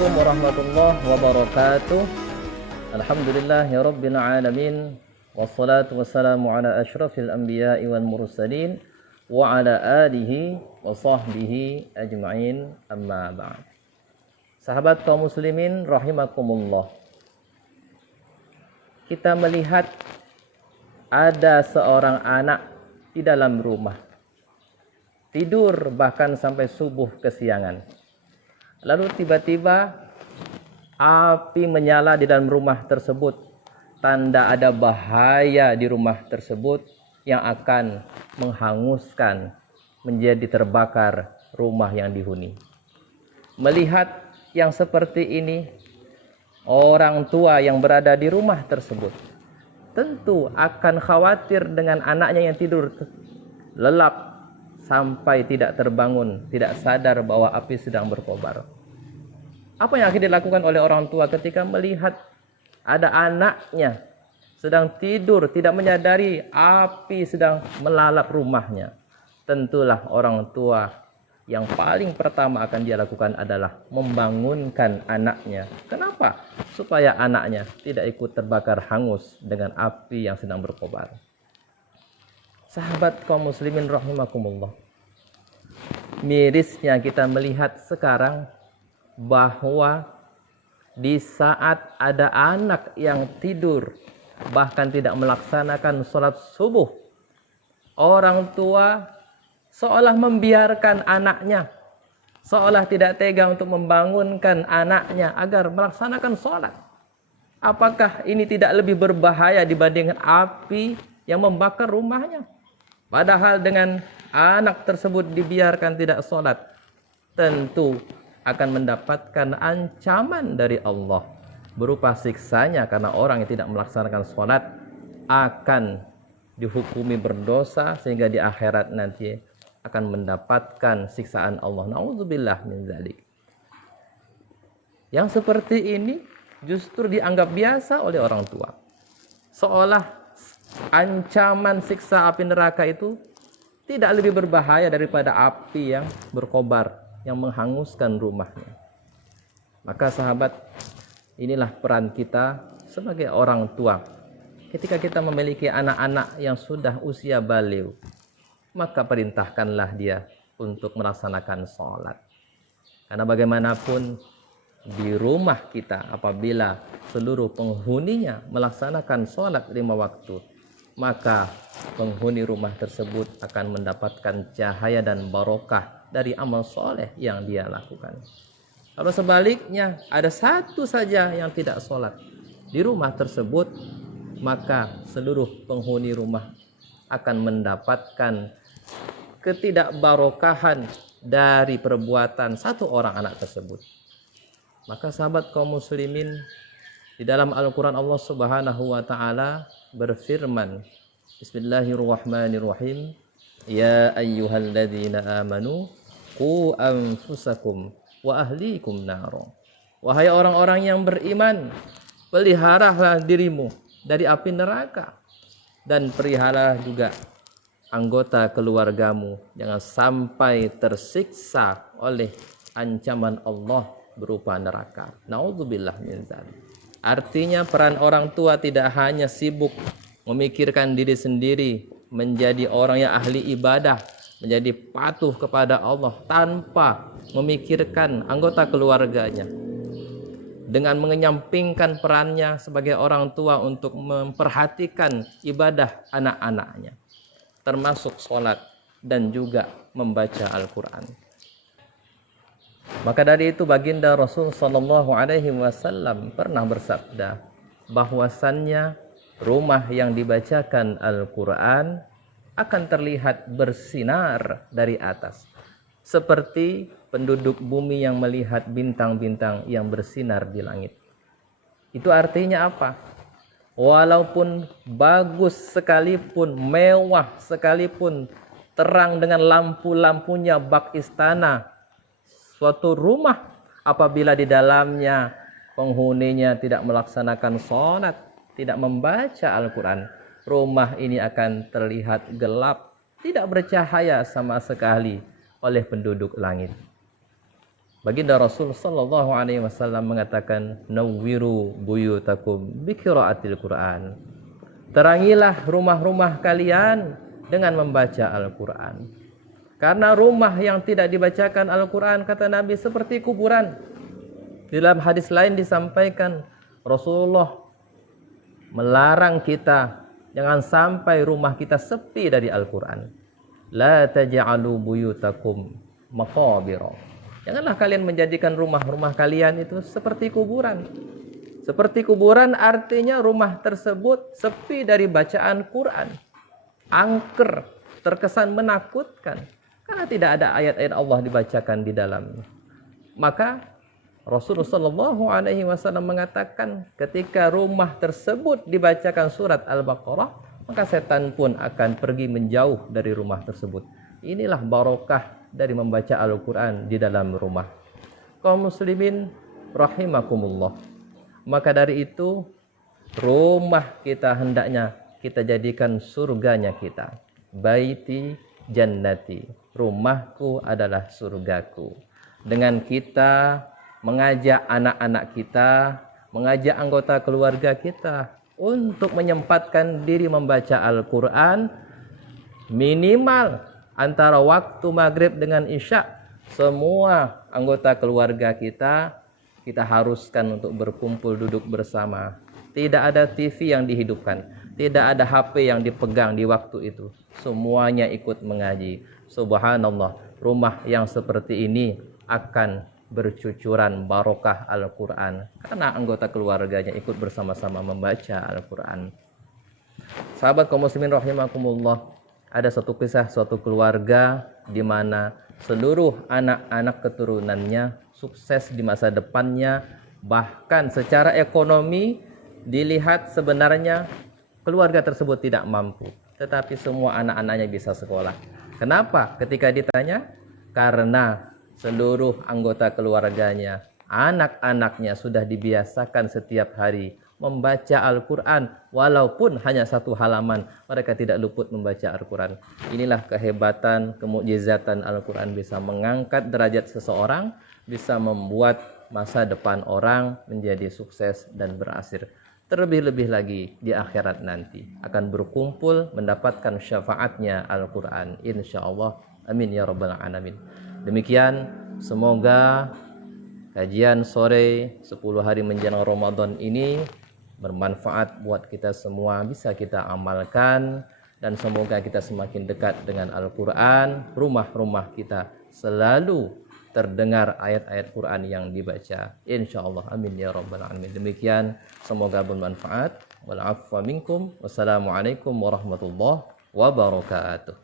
Assalamualaikum warahmatullahi wabarakatuh. Alhamdulillahirabbil alamin. Wassalatu wassalamu ala asyrafil anbiya'i wal mursalin wa ala alihi wa sahbihi ajma'in, amma ba'd. Sahabat kaum muslimin rahimakumullah. Kita melihat ada seorang anak di dalam rumah. Tidur bahkan sampai subuh kesiangan. Lalu tiba-tiba api menyala di dalam rumah tersebut. Tanda ada bahaya di rumah tersebut yang akan menghanguskan, menjadi terbakar rumah yang dihuni. Melihat yang seperti ini, orang tua yang berada di rumah tersebut tentu akan khawatir dengan anaknya yang tidur lelap sampai tidak terbangun, tidak sadar bahwa api sedang berkobar. Apa yang akan dilakukan oleh orang tua ketika melihat ada anaknya sedang tidur, tidak menyadari api sedang melalap rumahnya? Tentulah orang tua yang paling pertama akan dia lakukan adalah membangunkan anaknya. Kenapa? Supaya anaknya tidak ikut terbakar hangus dengan api yang sedang berkobar. Sahabat kaum muslimin rahimakumullah. Mirisnya kita melihat sekarang bahwa di saat ada anak yang tidur bahkan tidak melaksanakan sholat subuh, orang tua seolah membiarkan anaknya, seolah tidak tega untuk membangunkan anaknya agar melaksanakan sholat. Apakah ini tidak lebih berbahaya dibandingkan api yang membakar rumahnya? Padahal dengan anak tersebut dibiarkan tidak sholat, tentu akan mendapatkan ancaman dari Allah berupa siksanya, karena orang yang tidak melaksanakan sholat akan dihukumi berdosa sehingga di akhirat nanti akan mendapatkan siksaan Allah. Na'udzubillah min dzalik. Yang seperti ini justru dianggap biasa oleh orang tua, seolah ancaman siksa api neraka itu tidak lebih berbahaya daripada api yang berkobar, yang menghanguskan rumahnya. Maka sahabat, inilah peran kita sebagai orang tua. Ketika kita memiliki anak-anak yang sudah usia baligh, maka perintahkanlah dia untuk melaksanakan sholat. Karena bagaimanapun di rumah kita, apabila seluruh penghuninya melaksanakan sholat 5 waktu, maka penghuni rumah tersebut akan mendapatkan cahaya dan barokah dari amal soleh yang dia lakukan. Kalau sebaliknya ada satu saja yang tidak sholat di rumah tersebut, maka seluruh penghuni rumah akan mendapatkan ketidakbarokahan dari perbuatan satu orang anak tersebut. Maka sahabat kaum muslimin, di dalam Al-Quran Allah Subhanahu wa ta'ala berfirman, Bismillahirrahmanirrahim, Ya ayyuhalladzina amanu qu anfusakum wa ahlikum naro. Wahai orang-orang yang beriman, peliharalah dirimu dari api neraka, dan peliharalah juga anggota keluargamu jangan sampai tersiksa oleh ancaman Allah berupa neraka. Na'udzubillah min dzalik. Artinya peran orang tua tidak hanya sibuk memikirkan diri sendiri, menjadi orang yang ahli ibadah, menjadi patuh kepada Allah tanpa memikirkan anggota keluarganya. Dengan menyampingkan perannya sebagai orang tua untuk memperhatikan ibadah anak-anaknya, termasuk sholat dan juga membaca Al-Quran. Maka dari itu baginda Rasul Sallallahu Alaihi Wasallam pernah bersabda bahwasannya rumah yang dibacakan Al-Quran akan terlihat bersinar dari atas, seperti penduduk bumi yang melihat bintang-bintang yang bersinar di langit. Itu artinya apa? Walaupun bagus sekalipun, mewah sekalipun, terang dengan lampu-lampunya bak istana, suatu rumah apabila di dalamnya penghuninya tidak melaksanakan sholat, tidak membaca Al-Quran, rumah ini akan terlihat gelap, tidak bercahaya sama sekali oleh penduduk langit. Baginda Rasul sallallahu alaihi wasallam mengatakan, "Nawwiru buyutakum bi qiraatil Qur'an." Terangilah rumah-rumah kalian dengan membaca Al-Qur'an. Karena rumah yang tidak dibacakan Al-Qur'an, kata Nabi, seperti kuburan. Dalam hadis lain disampaikan Rasulullah melarang kita jangan sampai rumah kita sepi dari Al-Qur'an. La taj'alu buyutakum maqabira. Janganlah kalian menjadikan rumah-rumah kalian itu seperti kuburan. Seperti kuburan artinya rumah tersebut sepi dari bacaan Quran. Angker, terkesan menakutkan. Karena tidak ada ayat-ayat Allah dibacakan di dalamnya. Maka Rasulullah SAW mengatakan ketika rumah tersebut dibacakan surat Al-Baqarah, maka setan pun akan pergi menjauh dari rumah tersebut. Inilah barokah dari membaca Al-Quran di dalam rumah. Kaum muslimin rahimakumullah. Maka dari itu rumah kita hendaknya kita jadikan surganya kita. Baiti jannati. Rumahku adalah surgaku. Dengan kita mengajak anak-anak kita, mengajak anggota keluarga kita untuk menyempatkan diri membaca Al-Quran minimal antara waktu maghrib dengan isya. Semua anggota keluarga kita haruskan untuk berkumpul duduk bersama. Tidak ada TV yang dihidupkan, tidak ada HP yang dipegang di waktu itu. Semuanya ikut mengaji. Subhanallah, rumah yang seperti ini akan bercucuran barokah Al-Quran karena anggota keluarganya ikut bersama-sama membaca Al-Quran. Sahabat kaum muslimin rahimakumullah, ada satu kisah suatu keluarga di mana seluruh anak-anak keturunannya sukses di masa depannya, bahkan secara ekonomi dilihat sebenarnya keluarga tersebut tidak mampu, tetapi semua anak-anaknya bisa sekolah. Kenapa? Ketika ditanya, karena seluruh anggota keluarganya, anak-anaknya sudah dibiasakan setiap hari membaca Al-Quran, walaupun hanya satu halaman, mereka tidak luput membaca Al-Quran. Inilah kehebatan, kemukjizatan Al-Quran, bisa mengangkat derajat seseorang, bisa membuat masa depan orang menjadi sukses dan berhasil. Terlebih-lebih lagi di akhirat nanti akan berkumpul mendapatkan syafaatnya Al-Quran, insyaallah. Amin ya rabbal alamin. Demikian, semoga kajian sore 10 hari menjelang Ramadan ini bermanfaat buat kita semua, bisa kita amalkan, dan semoga kita semakin dekat dengan Al-Quran. Rumah-rumah kita selalu terdengar ayat-ayat Quran yang dibaca, insyaallah. Amin ya rabbal alamin. Demikian, semoga bermanfaat. Wal afwa minkum. Wassalamualaikum warahmatullahi wabarakatuh.